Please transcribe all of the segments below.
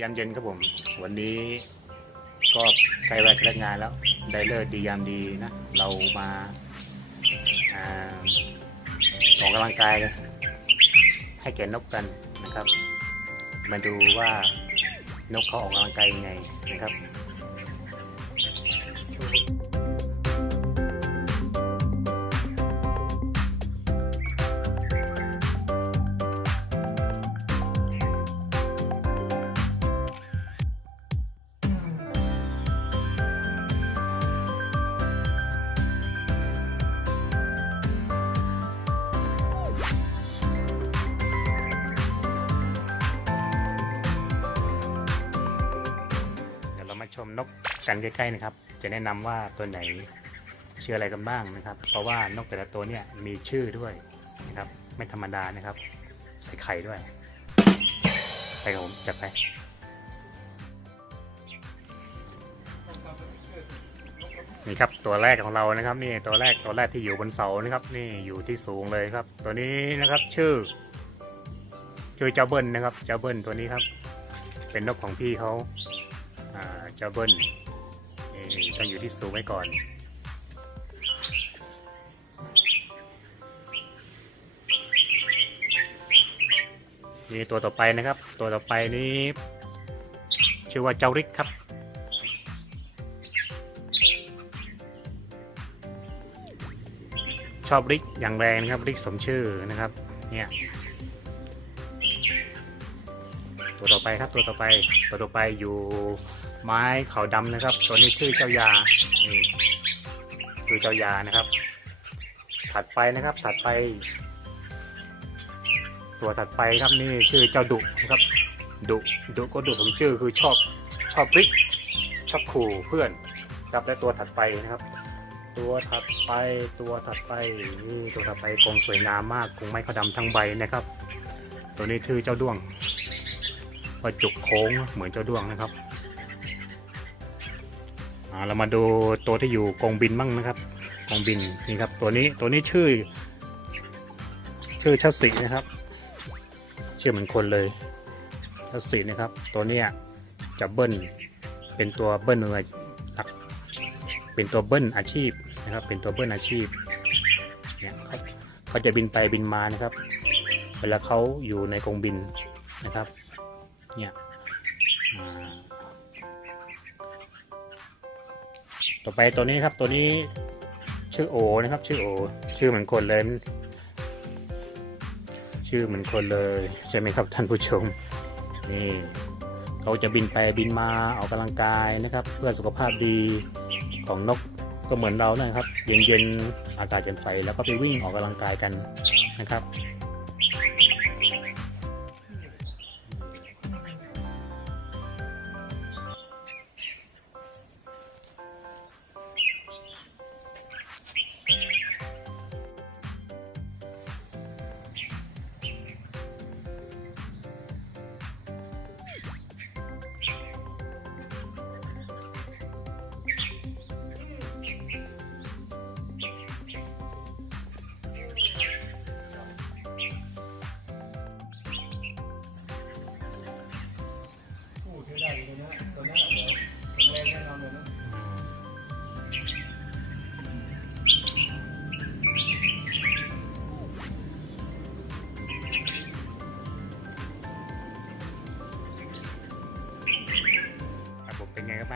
ยามเย็นครับผม วันนี้ก็ใกล้วันเลิกงานแล้ว ได้เลิกดียามดีนะ เรามาอออกกำลังกายให้แก่นกกันนะครับ มาดูว่านกเขาออกกำลังกายยังไงนะครับ มาชมนกกันใกล้ๆนะครับ จะแนะนำว่าตัวไหนชื่ออะไรกันบ้างนะครับ เพราะว่านกแต่ละตัวเนี่ยมีชื่อด้วยนะครับ ไม่ธรรมดานะครับ ใส่ไข่ด้วยไปครับผมจัดไปนี่ครับตัวแรกของเรานะครับ นี่ตัวแรกตัวแรกที่อยู่บนเสานะครับ นี่อยู่ที่สูงเลยครับ ตัวนี้นะครับชื่อชื่อเจ้าเบิ้ลนะครับ เจ้าเบิ้ลตัวนี้ครับ เป็นนกของพี่เขา เจ้าเบิ้ลต้องอยู่ที่สูงไว้ก่อนนี่ตัวต่อไปนะครับ ตัวต่อไปนี้ชื่อว่าเจ้าริกครับชอบริกอย่างแรงนะครับริกสมชื่อนะครับเนี่ยตัวต่อไปครับตัวต่อไปตัวต่อไปอยู่ ไม้เขาดำนะครับ ตัวนี้ชื่อเจ้ายา นี่คือเจ้ายานะครับ ถัดไปนะครับ ถัดไป ตัวถัดไปครับนี่ชื่อเจ้าดุนะครับ ดุดุก็ดุผมชื่อคือชอบชอบริก ชอบขู่เพื่อนครับและตัวถัดไปนะครับ ตัวถัดไปตัวถัดไปนี่ตัวถัดไปกรงสวยงามมากกรงไม้เขาดำทั้งใบนะครับ ตัวนี้ชื่อเจ้าด้วงว่าจุกโค้งเหมือนเจ้าด้วงนะครับ เรามาดูตัวที่อยู่กองบินบ้างนะครับกองบินนี่ครับ ตัวนี้ตัวนี้ชื่อ ชื่อชัดสีนะครับ ชื่อเหมือนคนเลยชัดสีนะครับ ตัวนี้จะเบิ้ลเป็นตัวเบิ้ลมือหลักเป็นตัวเบิ้ลอาชีพนะครับ เป็นตัวเบิ้ลอาชีพเนี่ยเขาเขาจะบินไปบินมานะครับ เวลาเขาอยู่ในกองบินนะครับ เนี่ย ต่อไปตัวนี้ครับตัวนี้ชื่อโอนะครับ ชื่อโอ ชื่อเหมือนคนเลย ชื่อเหมือนคนเลยใช่ไหมครับท่านผู้ชมนี่เขาจะบินไปบินมาออกกำลังกายนะครับ เพื่อสุขภาพดีของนกก็เหมือนเรานะครับ เย็นๆอากาศเย็นใสแล้วก็ไปวิ่งออกกำลังกายกันนะครับ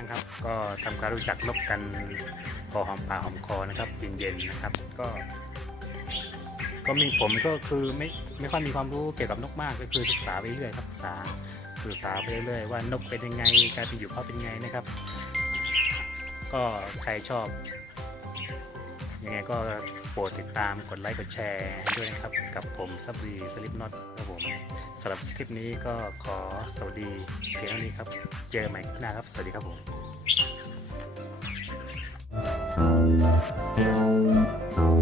างครับ ก็ทำความรู้จักนกกันพอหอมปากหอมคอนะครับเย็นๆนะครับ ก็ ก็มีผมก็คือไม่ไม่ค่อยมีความรู้เกี่ยวกับนกมากก็คือศึกษาไปเรื่อยครับศึกษาศึกษาไปเรื่อยว่านกเป็นยังไงการเป็นอยู่เขาเป็นยังไงนะครับ ก็ใครชอบยังไงก็โปรดติดตามกดไลค์กดแชร์ด้วยนะครับ กับผมซับรีสลิปน็อตครับผมสำหรับคลิปนี้ก็ขอสวัสดีเพียงเท่านี้ครับ เจอกันใหม่คลิปหน้าครับ สวัสดีครับผม Thank you.